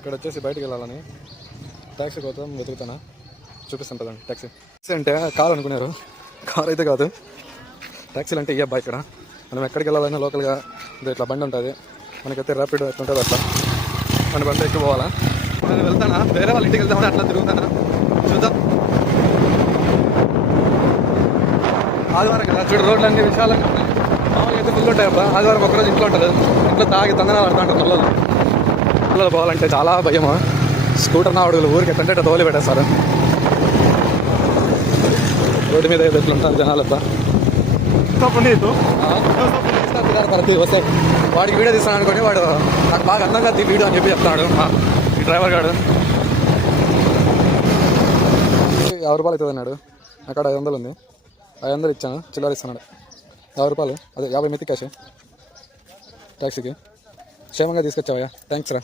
ఇక్కడ వచ్చేసి బయటికి వెళ్ళాలని ట్యాక్సీ కోసం వెతుకుతానా, చూపిస్తాను కదండి. ట్యాక్సీ అంటే కారు అనుకున్నారు, కార్ అయితే కాదు. ట్యాక్సీలు అంటే ఇయ్యబ్బా. ఇక్కడ మనం ఎక్కడికి వెళ్ళాలన్నా లోకల్గా ఇట్లా బండి ఉంటుంది, మనకైతే ర్యాపిడ్ ఎట్లా ఉంటుంది అట్లా మన బండి ఎక్కువ పోవాలా. నేను వెళ్తానా, వేరే వాళ్ళ ఇంటికి వెళ్తామని అట్లా తిరుగుతానా, చూద్దాం. ఆదివారం కదా చూడు, రోడ్లు అన్ని విశాలంగా ఉన్నాయి. మామూలుగా అయితే ఫుల్ ఉంటాయి అబ్బా. ఆదివారం ఒకరోజు ఇంట్లో ఉంటారు, ఇంట్లో తాగి తందనాలు పడుతూ ఉంటారు. పిల్లలు పోవాలంటే చాలా భయమా. స్కూటర్ నా అడుగులు ఊరికి ఎట్లంటే తోలి పెట్టేస్తారు. రోడ్డు మీద ఏదో ఎట్లుంటారు జనాలబ్బా. వస్తాయి వాడికి వీడియో తీస్తాను అనుకోండి, వాడు నాకు బాగా అందంగా వీడియో అని చెప్పి చెప్తాడు ఈ డ్రైవర్ గాడు. 50 రూపాయలు అవుతుంది అన్నాడు. అక్కడ 500 ఉంది, 500 ఇచ్చాను, చిల్లర ఇస్తున్నాడు. 50 రూపాయలు, అదే 50 మెత్తి క్యాష్. ట్యాక్సీకి క్షేమంగా తీసుకొచ్చావయ్యా, థ్యాంక్స్ రా.